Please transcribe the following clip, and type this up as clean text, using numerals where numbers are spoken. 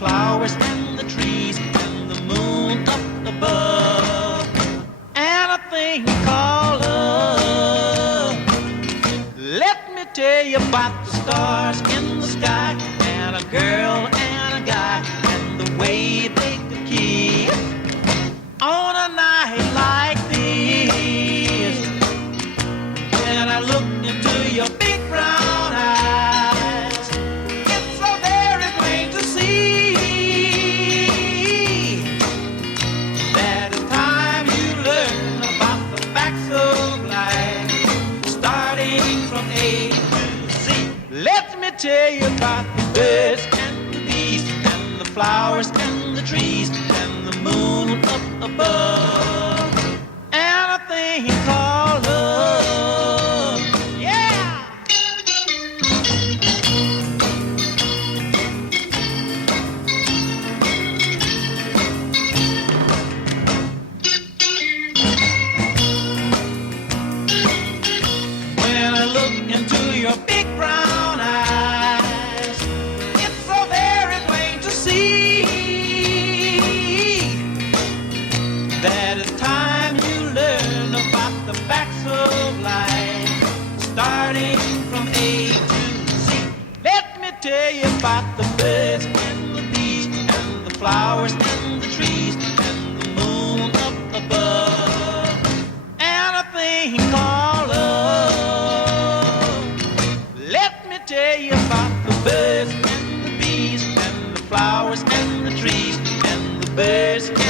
flowers and the trees and the moon up above, and a thing called love. Let me tell you about the stars in the sky and a girl and a guy and the way they could kiss on a night like this. When I look into your big brown eyes, it's so very plain to see that it's time you learn about the facts of life, starting from A to Z. Let me tell you about the birds and the bees and the flowers and the trees and the moon up above, and a thing called love. Yeah! When I look into your big brown eyes, it's so very plain to see that it's time you learn about the facts of life, starting from A to Z. Let me tell you about the birds and the bees and the flowers and the trees and the moon up above, and a thing called love. Let me tell you about the birds and the bees and the flowers and the trees and the birds and